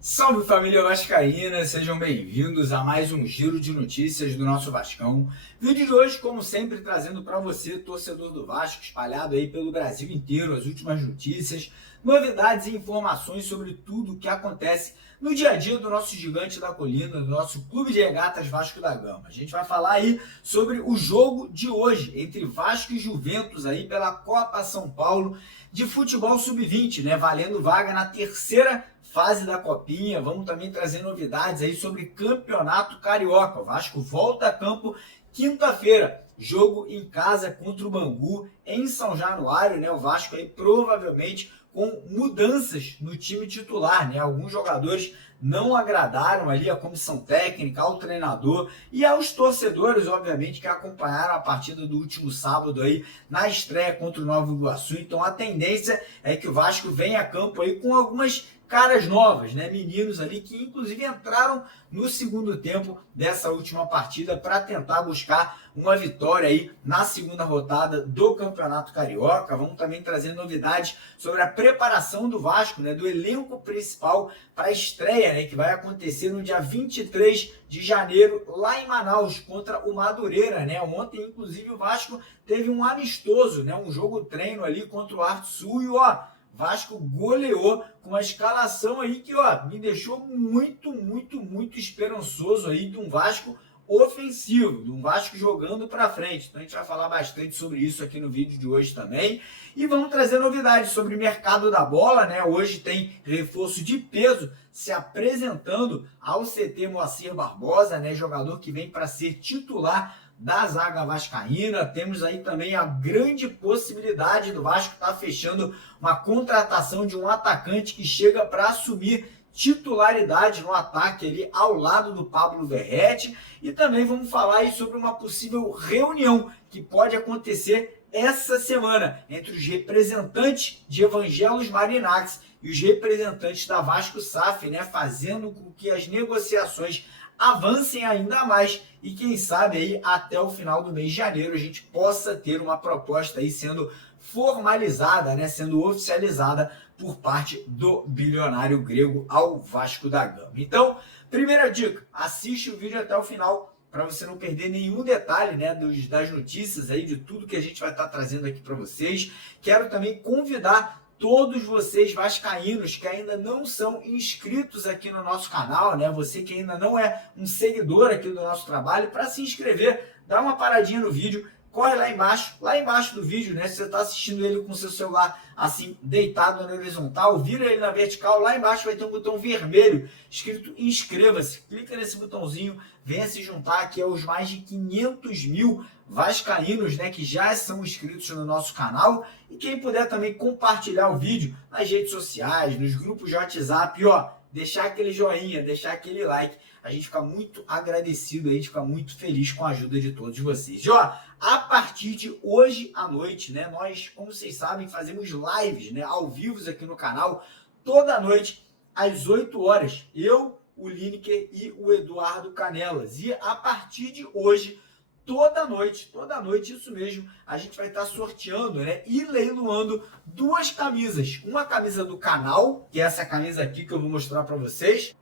Salve família vascaína, sejam bem-vindos a mais um giro de notícias do nosso Vascão. Vídeo de hoje, como sempre, trazendo para você, torcedor do Vasco, espalhado aí pelo Brasil inteiro, as últimas notícias, novidades e informações sobre tudo o que acontece no dia a dia do nosso gigante da colina, do nosso Clube de Regatas Vasco da Gama. A gente vai falar aí sobre o jogo de hoje entre Vasco e Juventus aí pela Copa São Paulo de futebol sub-20, né, valendo vaga na terceira fase da Copinha. Vamos também trazer novidades aí sobre Campeonato Carioca. O Vasco volta a campo quinta-feira, jogo em casa contra o Bangu em São Januário, né? O Vasco aí provavelmente com mudanças no time titular, né? Alguns jogadores não agradaram ali a comissão técnica, ao treinador e aos torcedores, obviamente, que acompanharam a partida do último sábado aí na estreia contra o Nova Iguaçu. Então a tendência é que o Vasco venha a campo aí com algumas caras novas, né? Meninos ali que inclusive entraram no segundo tempo dessa última partida para tentar buscar uma vitória aí na segunda rodada do Campeonato Carioca. Vamos também trazer novidades sobre a preparação do Vasco, né? Do elenco principal para a estreia, né? Que vai acontecer no dia 23 de janeiro lá em Manaus contra o Madureira, né? Ontem, inclusive, o Vasco teve um amistoso, né? Um jogo treino ali contra o Arte Sul e Vasco goleou com uma escalação aí que, me deixou muito esperançoso aí de um Vasco ofensivo, de um Vasco jogando para frente. Então a gente vai falar bastante sobre isso aqui no vídeo de hoje também. E vamos trazer novidades sobre o mercado da bola, né? Hoje tem reforço de peso se apresentando ao CT Moacir Barbosa, né? Jogador que vem para ser titular da zaga vascaína. Temos aí também a grande possibilidade do Vasco estar fechando uma contratação de um atacante que chega para assumir titularidade no ataque ali ao lado do Pablo Verratti. E também vamos falar aí sobre uma possível reunião que pode acontecer essa semana entre os representantes de Evangelos Marinax e os representantes da Vasco SAF, né, fazendo com que as negociações avancem ainda mais e quem sabe aí até o final do mês de janeiro a gente possa ter uma proposta aí sendo formalizada, né, sendo oficializada por parte do bilionário grego ao Vasco da Gama. Então, primeira dica, assiste o vídeo até o final para você não perder nenhum detalhe, né, das notícias aí, de tudo que a gente vai estar trazendo aqui para vocês. Quero também convidar todos vocês vascaínos que ainda não são inscritos aqui no nosso canal, né? Você que ainda não é um seguidor aqui do nosso trabalho, para se inscrever, dá uma paradinha no vídeo, corre lá embaixo do vídeo, né? Se você está assistindo ele com o seu celular assim, deitado na horizontal, vira ele na vertical, lá embaixo vai ter um botão vermelho escrito inscreva-se. Clica nesse botãozinho, venha se juntar aqui aos mais de 500 mil vascaínos, né, que já são inscritos no nosso canal. E quem puder também compartilhar o vídeo nas redes sociais, nos grupos de WhatsApp, deixar aquele joinha, deixar aquele like. A gente fica muito agradecido, a gente fica muito feliz com a ajuda de todos vocês. E a partir de hoje à noite, né, nós, como vocês sabem, fazemos lives, né, ao vivo aqui no canal, toda noite, às 8 horas. Eu, o Lineker e o Eduardo Canelas. E a partir de hoje, toda noite, isso mesmo, a gente vai estar sorteando, né, e leiloando duas camisas. Uma camisa do canal, que é essa camisa aqui que eu vou mostrar para vocês.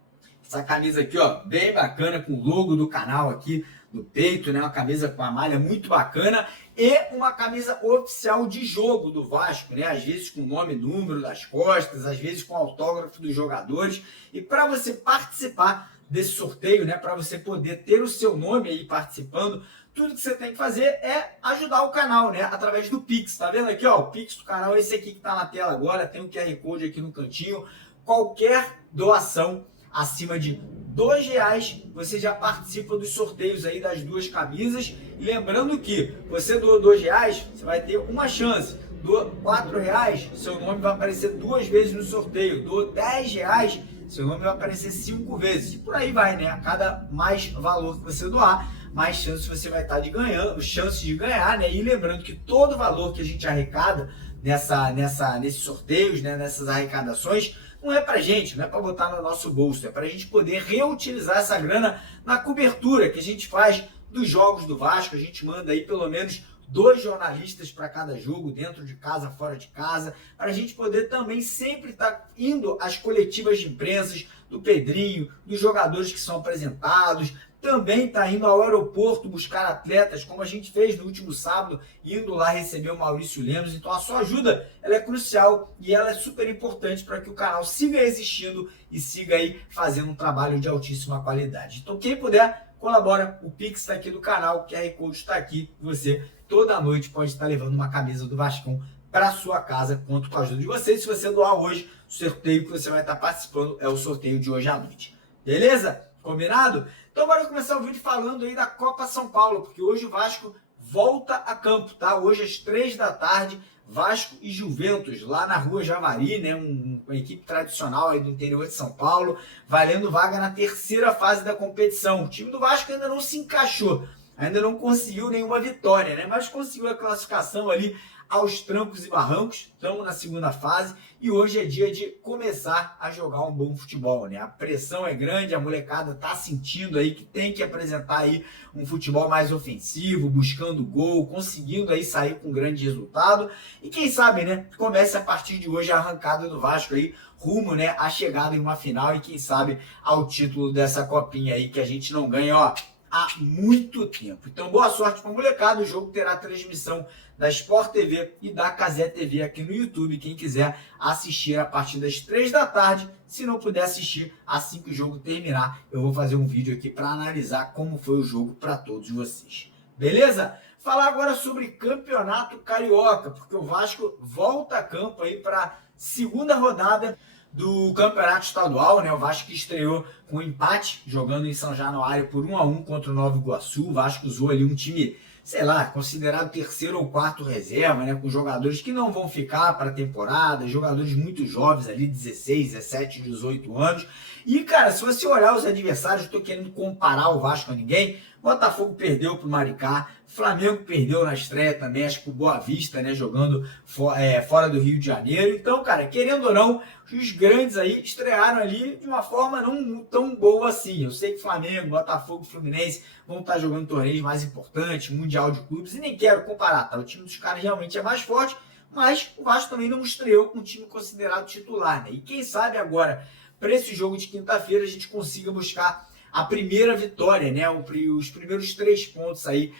Essa camisa aqui, bem bacana, com o logo do canal aqui no peito, né, uma camisa com a malha muito bacana. E uma camisa oficial de jogo do Vasco, né, às vezes com o nome e número das costas, às vezes com autógrafo dos jogadores. E para você participar desse sorteio, né, para você poder ter o seu nome aí participando, tudo que você tem que fazer é ajudar o canal, né, através do Pix. Tá vendo aqui, o Pix do canal, esse aqui que tá na tela agora, tem o QR Code aqui no cantinho. Qualquer doação acima de R$2, você já participa dos sorteios aí das duas camisas. E lembrando que você doou R$2, você vai ter uma chance. Doou R$4, seu nome vai aparecer 2 vezes no sorteio. Doou R$10, seu nome vai aparecer 5 vezes. E por aí vai, né? A cada mais valor que você doar, mais chance você vai estar de ganhar, né? E lembrando que todo valor que a gente arrecada nesses sorteios, né, nessas arrecadações, não é pra gente, não é para botar no nosso bolso, é pra gente poder reutilizar essa grana na cobertura que a gente faz dos jogos do Vasco. A gente manda aí pelo menos 2 jornalistas para cada jogo, dentro de casa, fora de casa, para a gente poder também sempre estar indo às coletivas de imprensa do Pedrinho, dos jogadores que são apresentados, também está indo ao aeroporto buscar atletas, como a gente fez no último sábado, indo lá receber o Maurício Lemos. Então a sua ajuda, ela é crucial e ela é super importante para que o canal siga existindo e siga aí fazendo um trabalho de altíssima qualidade. Então quem puder, colabora, o Pix está aqui do canal, o QR Code está aqui, você toda noite pode estar levando uma camisa do Vascão para sua casa, conto com a ajuda de vocês. Se você doar hoje, o sorteio que você vai estar participando é o sorteio de hoje à noite. Beleza? Combinado? Então bora começar o vídeo falando aí da Copa São Paulo, porque hoje o Vasco volta a campo, tá? Hoje às 3 da tarde, Vasco e Juventus, lá na Rua Javari, né? Uma equipe tradicional aí do interior de São Paulo, valendo vaga na terceira fase da competição. O time do Vasco ainda não se encaixou, ainda não conseguiu nenhuma vitória, né? Mas conseguiu a classificação ali aos trancos e barrancos. Estamos na segunda fase e hoje é dia de começar a jogar um bom futebol, né? A pressão é grande, a molecada tá sentindo aí que tem que apresentar aí um futebol mais ofensivo, buscando gol, conseguindo aí sair com um grande resultado. E quem sabe, né, comece a partir de hoje a arrancada do Vasco aí rumo, né, à chegada em uma final e quem sabe ao título dessa copinha aí que a gente não ganha, ó, há muito tempo. Então, boa sorte para a molecada. O jogo terá transmissão da Sport TV e da Cazé TV aqui no YouTube. Quem quiser assistir a partir das 3 da tarde, se não puder assistir assim que o jogo terminar, eu vou fazer um vídeo aqui para analisar como foi o jogo para todos vocês. Beleza? Falar agora sobre Campeonato Carioca, porque o Vasco volta a campo aí para a segunda rodada do Campeonato Estadual, né? O Vasco que estreou com um empate, jogando em São Januário por 1-1 contra o Nova Iguaçu. O Vasco usou ali um time, sei lá, considerado terceiro ou quarto reserva, né? Com jogadores que não vão ficar para a temporada, jogadores muito jovens ali, 16, 17, 18 anos. E, cara, se você olhar os adversários, estou querendo comparar o Vasco a ninguém. Botafogo perdeu para o Maricá, Flamengo perdeu na estreia também, acho que o Boa Vista, né, jogando fora do Rio de Janeiro. Então, cara, querendo ou não, os grandes aí estrearam ali de uma forma não tão boa assim. Eu sei que Flamengo, Botafogo, Fluminense vão estar jogando torneios mais importantes, Mundial de Clubes, e nem quero comparar, tá? O time dos caras realmente é mais forte, mas o Vasco também não estreou com um time considerado titular, né? E quem sabe agora, para esse jogo de quinta-feira, a gente consiga buscar a primeira vitória, né? Os primeiros 3 pontos aí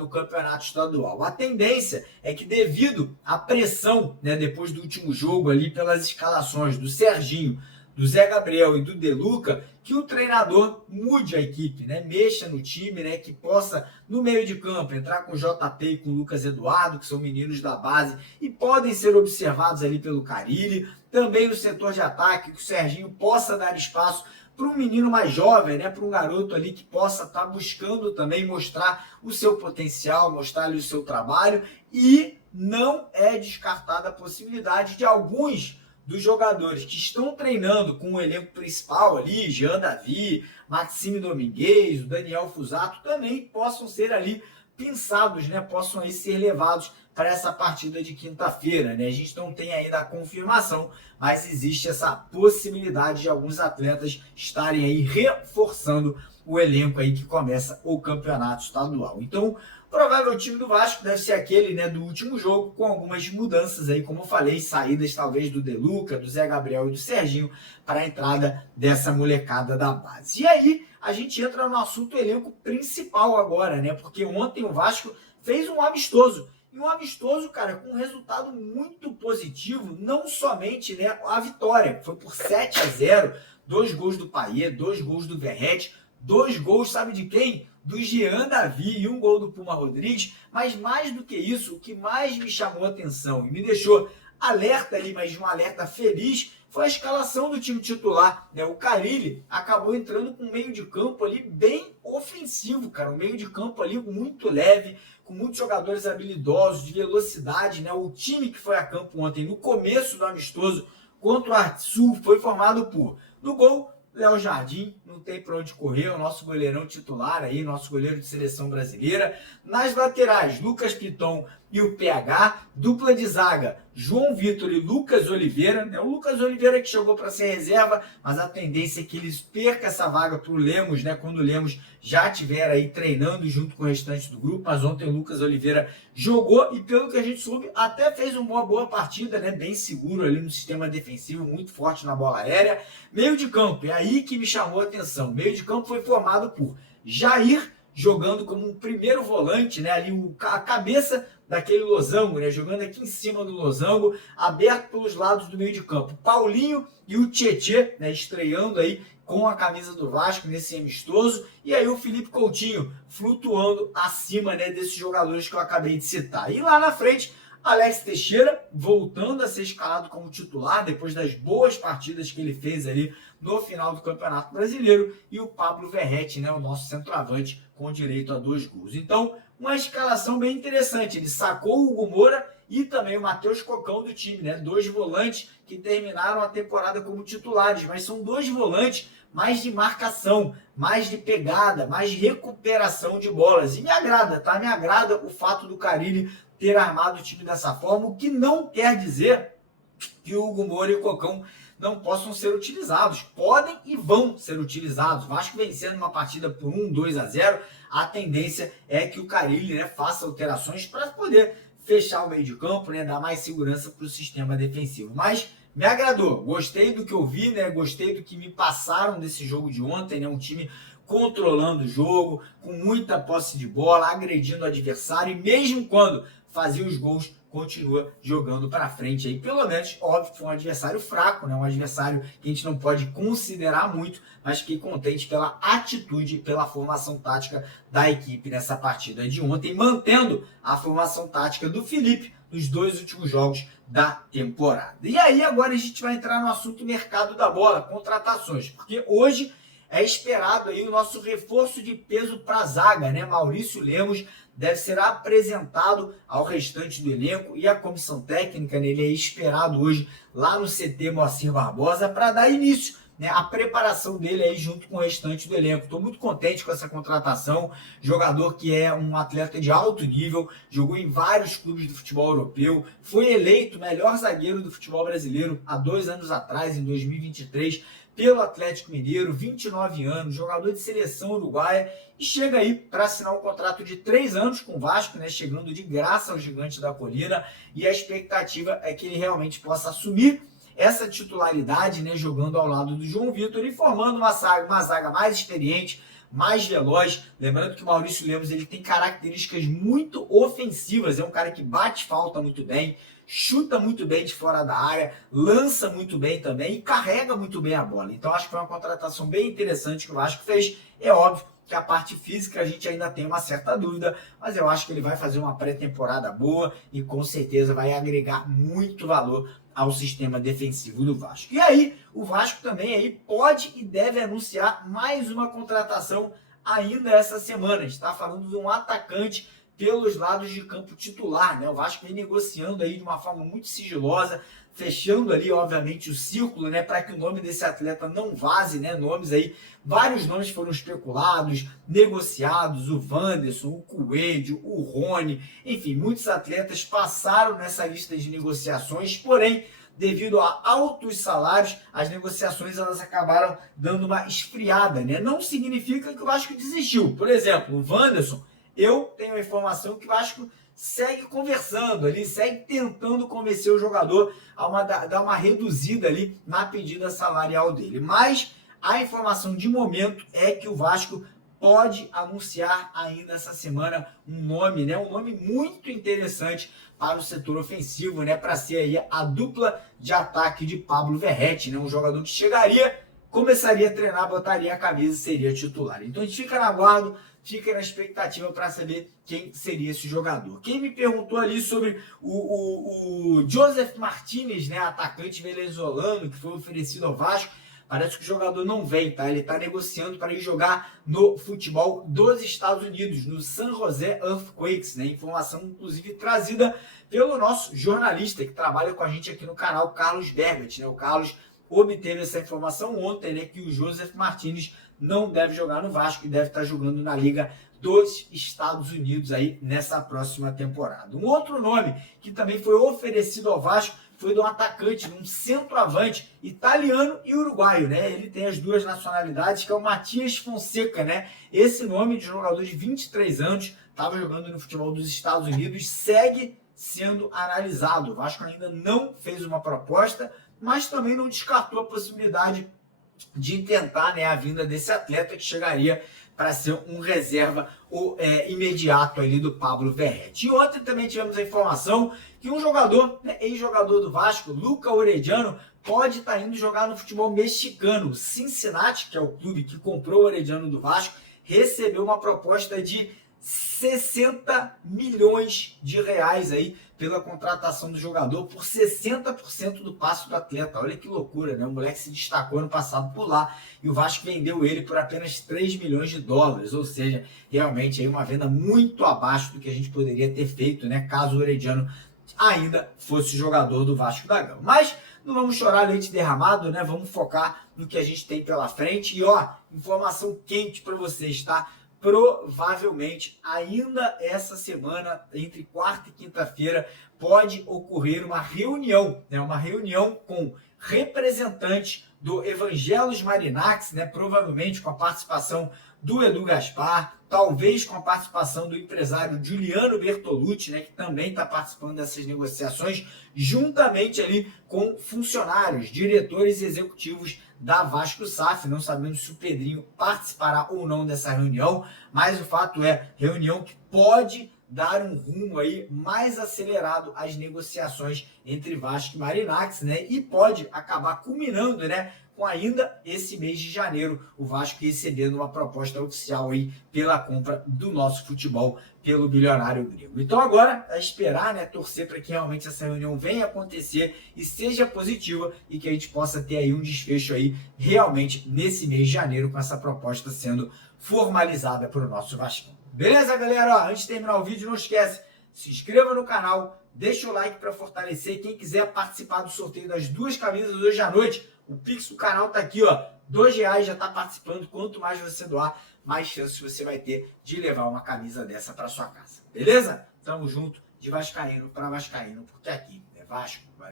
no campeonato estadual. A tendência é que, devido à pressão, né, depois do último jogo ali, pelas escalações do Serginho, do Zé Gabriel e do De Luca, que o treinador mude a equipe, né? Mexa no time, né? Que possa, no meio de campo, entrar com o JP e com o Lucas Eduardo, que são meninos da base e podem ser observados ali pelo Carille. Também no setor de ataque, que o Serginho possa dar espaço para um menino mais jovem, né, para um garoto ali que possa estar buscando também mostrar o seu potencial, mostrar ali o seu trabalho. E não é descartada a possibilidade de alguns dos jogadores que estão treinando com o elenco principal ali, Jean Davi, Maxime Domingues, o Daniel Fusato, também possam ser ali pensados, né, possam aí ser levados para essa partida de quinta-feira, né? A gente não tem ainda a confirmação, mas existe essa possibilidade de alguns atletas estarem aí reforçando o elenco aí que começa o campeonato estadual. Então, provável time do Vasco deve ser aquele, né, do último jogo, com algumas mudanças aí, como eu falei, saídas talvez do De Luca, do Zé Gabriel e do Serginho para a entrada dessa molecada da base. E aí, a gente entra no assunto elenco principal agora, né? Porque ontem o Vasco fez um amistoso. E um amistoso, cara, com um resultado muito positivo, não somente, né, a vitória, foi por 7-0, 2 gols do Payet, 2 gols do Verratti, 2 gols, sabe de quem? Do Jean Davi e 1 gol do Puma Rodrigues. Mas mais do que isso, o que mais me chamou a atenção e me deixou alerta ali, mas de um alerta feliz, foi a escalação do time titular, né? O Carille acabou entrando com um meio de campo ali bem ofensivo, cara, um meio de campo ali muito leve, com muitos jogadores habilidosos, de velocidade, né? O time que foi a campo ontem, no começo do amistoso contra o Artsul, foi formado por, no gol, Léo Jardim, não tem para onde correr, o nosso goleirão titular aí, nosso goleiro de seleção brasileira. Nas laterais, Lucas Piton e o PH, dupla de zaga, João Vitor e Lucas Oliveira, né? O Lucas Oliveira que chegou para ser reserva, mas a tendência é que ele perca essa vaga para o Lemos, né? Quando o Lemos já estiver aí treinando junto com o restante do grupo, mas ontem o Lucas Oliveira jogou e pelo que a gente soube, até fez uma boa partida, né? Bem seguro ali no sistema defensivo, muito forte na bola aérea. Meio de campo, é aí que me chamou a atenção. Meio de campo foi formado por Jair, jogando como um primeiro volante, né? Ali a cabeça daquele losango, né? Jogando aqui em cima do losango, aberto pelos lados do meio de campo. Paulinho e o Tietê, né? Estreando aí com a camisa do Vasco nesse amistoso. E aí o Felipe Coutinho flutuando acima, né, desses jogadores que eu acabei de citar. E lá na frente, Alex Teixeira voltando a ser escalado como titular depois das boas partidas que ele fez ali no final do Campeonato Brasileiro, e o Pablo Verrete, né, o nosso centroavante, com direito a 2 gols. Então, uma escalação bem interessante. Ele sacou o Hugo Moura e também o Matheus Cocão do time, né? 2 volantes que terminaram a temporada como titulares, mas são 2 volantes mais de marcação, mais de pegada, mais de recuperação de bolas. E me agrada, tá? Me agrada o fato do Carille ter armado o time dessa forma, o que não quer dizer que o Hugo Moura e o Cocão não possam ser utilizados. Podem e vão ser utilizados. Vasco vencendo uma partida por 1-2-0, a tendência é que o Carille, né, faça alterações para poder fechar o meio de campo, né, dar mais segurança para o sistema defensivo. Mas me agradou, gostei do que eu vi, né, gostei do que me passaram desse jogo de ontem, né, um time controlando o jogo, com muita posse de bola, agredindo o adversário, e mesmo quando fazia os gols, continua jogando para frente aí. Pelo menos, óbvio que foi um adversário fraco, né? Um adversário que a gente não pode considerar muito, mas fiquei contente pela atitude, pela formação tática da equipe nessa partida de ontem, mantendo a formação tática do Felipe nos 2 últimos jogos da temporada. E aí agora a gente vai entrar no assunto mercado da bola, contratações, porque hoje é esperado aí o nosso reforço de peso para a zaga, né? Maurício Lemos deve ser apresentado ao restante do elenco e a comissão técnica, né, ele é esperado hoje lá no CT Moacir Barbosa para dar início, né, a preparação dele aí junto com o restante do elenco. Estou muito contente com essa contratação, jogador que é um atleta de alto nível, jogou em vários clubes do futebol europeu, foi eleito melhor zagueiro do futebol brasileiro há 2 anos atrás, em 2023, pelo Atlético Mineiro, 29 anos, jogador de seleção uruguaia, e chega aí para assinar um contrato de 3 anos com o Vasco, né, chegando de graça ao Gigante da Colina, e a expectativa é que ele realmente possa assumir essa titularidade, né, jogando ao lado do João Vitor e formando uma zaga mais experiente, mais veloz. Lembrando que o Maurício Lemos ele tem características muito ofensivas, é um cara que bate falta muito bem, chuta muito bem de fora da área, lança muito bem também e carrega muito bem a bola. Então acho que foi uma contratação bem interessante que o Vasco fez. É óbvio que a parte física a gente ainda tem uma certa dúvida, mas eu acho que ele vai fazer uma pré-temporada boa e com certeza vai agregar muito valor ao sistema defensivo do Vasco. E aí, o Vasco também aí pode e deve anunciar mais uma contratação ainda essa semana. A gente está falando de um atacante pelos lados de campo titular, né? O Vasco vem negociando aí de uma forma muito sigilosa, fechando ali, obviamente, o círculo, né, para que o nome desse atleta não vaze, né? Nomes aí, vários nomes foram especulados, negociados, o Wanderson, o Coelho, o Rony, enfim, muitos atletas passaram nessa lista de negociações, porém, devido a altos salários, as negociações elas acabaram dando uma esfriada, né? Não significa que o Vasco desistiu. Por exemplo, o Wanderson, eu tenho a informação que o Vasco segue conversando ali, segue tentando convencer o jogador a dar uma reduzida ali na pedida salarial dele. Mas a informação de momento é que o Vasco pode anunciar ainda essa semana um nome, né? Um nome muito interessante para o setor ofensivo, né? Para ser aí a dupla de ataque de Pablo Verrete, né? Um jogador que chegaria, começaria a treinar, botaria a camisa e seria titular. Então a gente fica na guarda, fica na expectativa para saber quem seria esse jogador. Quem me perguntou ali sobre o Joseph Martinez, né, atacante venezuelano que foi oferecido ao Vasco, parece que o jogador não vem, tá? Ele está negociando para ir jogar no futebol dos Estados Unidos, no San Jose Earthquakes, né? Informação, inclusive, trazida pelo nosso jornalista que trabalha com a gente aqui no canal, Carlos Berbet, né? O Carlos obteve essa informação ontem, né, que o Joseph Martinez não deve jogar no Vasco e deve estar jogando na Liga dos Estados Unidos aí nessa próxima temporada. Um outro nome que também foi oferecido ao Vasco foi de um atacante, um centroavante italiano e uruguaio, né? Ele tem as duas nacionalidades, que é o Matias Fonseca, né? Esse nome de jogador de 23 anos, estava jogando no futebol dos Estados Unidos, segue sendo analisado. O Vasco ainda não fez uma proposta, mas também não descartou a possibilidade de tentar, né, a vinda desse atleta que chegaria para ser um reserva imediato ali do Pablo Verratti. E ontem também tivemos a informação que um jogador, né, ex-jogador do Vasco, Luca Orediano, pode estar indo jogar no futebol mexicano. Cincinnati, que é o clube que comprou o Orediano do Vasco, recebeu uma proposta de 60 milhões de reais aí pela contratação do jogador por 60% do passe do atleta. Olha que loucura, né? O moleque se destacou ano passado por lá e o Vasco vendeu ele por apenas 3 milhões de dólares, ou seja, realmente aí uma venda muito abaixo do que a gente poderia ter feito, né? Caso o Orediano ainda fosse jogador do Vasco da Gama. Mas não vamos chorar leite derramado, né? Vamos focar no que a gente tem pela frente. E ó, informação quente para vocês, tá? Provavelmente, ainda essa semana, entre quarta e quinta-feira, pode ocorrer uma reunião, né? Uma reunião com representantes do Evangelos Marinax, né? Provavelmente com a participação do Edu Gaspar, talvez com a participação do empresário Giuliano Bertolucci, né, que também está participando dessas negociações, juntamente ali com funcionários, diretores e executivos da Vasco SAF. Não sabemos se o Pedrinho participará ou não dessa reunião, mas o fato é, reunião que pode dar um rumo aí mais acelerado às negociações entre Vasco e Marinax, né, e pode acabar culminando, né, com ainda esse mês de janeiro, o Vasco recebendo uma proposta oficial aí pela compra do nosso futebol pelo bilionário grego. Então agora é esperar, né, torcer para que realmente essa reunião venha acontecer e seja positiva e que a gente possa ter aí um desfecho aí realmente nesse mês de janeiro com essa proposta sendo formalizada para o nosso Vasco. Beleza, galera? Ó, antes de terminar o vídeo, não esquece, se inscreva no canal, deixa o like para fortalecer. Quem quiser participar do sorteio das duas camisas hoje à noite, o Pix do canal tá aqui, ó, R$2 já tá participando. Quanto mais você doar, mais chances você vai ter de levar uma camisa dessa para sua casa. Beleza? Tamo junto, de vascaíno para vascaíno, porque aqui é Vasco.